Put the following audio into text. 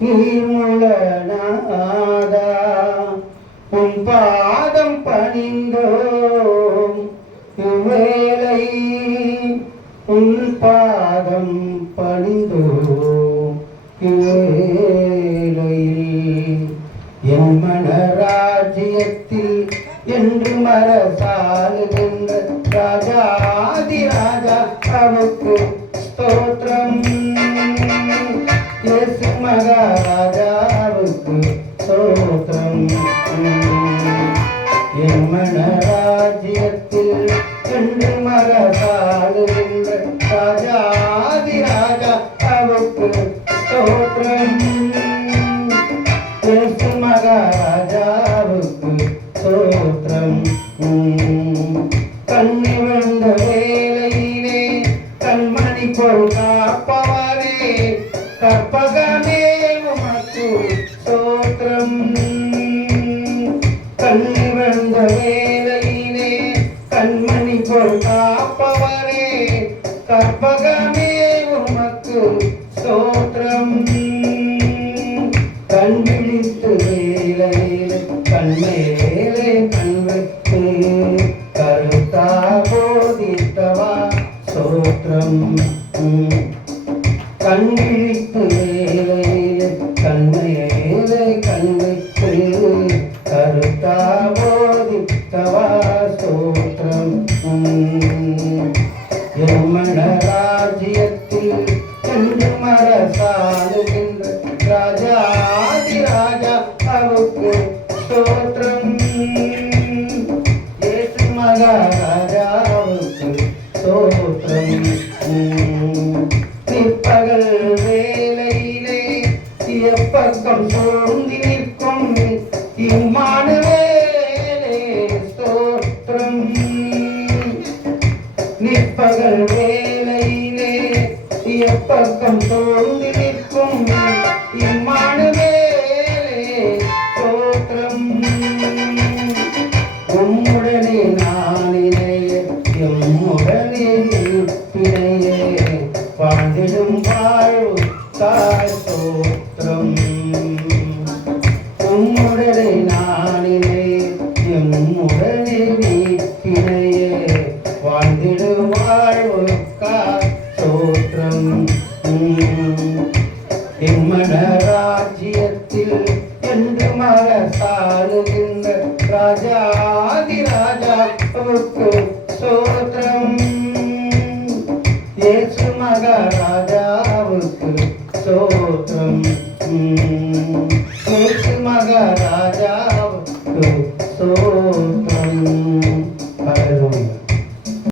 நீர்முழநாதா உன் பாதம் பணிந்தோம். இவ்வேளை உன் பாதம் பணிந்தோம். இவ்வேளையில் என் மனராஜ்யத்தில் என்று மரசாலுகின்ற ராஜாதி ராஜா அவருக்கு இயேசு மகாராஜாவுக்கு ஸ்தோத்திரம் என் மனராஜ்யத்தில் என்று மரசாலுகின்ற ராஜாதி ராஜா அவருக்கு ஸ்தோத்திரம் கற்பகமே உமக்கு ஸ்தோத்திரம். கண்ணி வந்த கண்மணி போல் காப்பவரே கற்பகமே உமக்கு ஸ்தோத்திரம். கண் வேலையிலே கண்மேலே கண் வைத்து கருத்தா போதித்தவா ஸ்தோத்திரம். கண் விழித்து வேலையிலே கண்மேலே கண் வைத்து எம்மன ராஜ்யத்தில் மரசாலுகின்ற ராஜாதி ராஜா அவருக்கு வேலையிலே எப்பக்கம் சூழ்ந்தி நிற்கும் இம்மானுவேலே ஸ்தோத்திரம். நிற்பகல் வேலையிலே எப்பக்கம் தோன்றி நிற்கும் இம்மானுவேலே வாழ்ந்திடும் உம்முடனே நானினை எம்முடனே நீக்கினையே வாழ்ந்திடு வாழ்வுக்கா தோற்றம் எம்மன ராஜ்யத்தில் என்று ராஜாதி ராஜா சோத்திரம் そう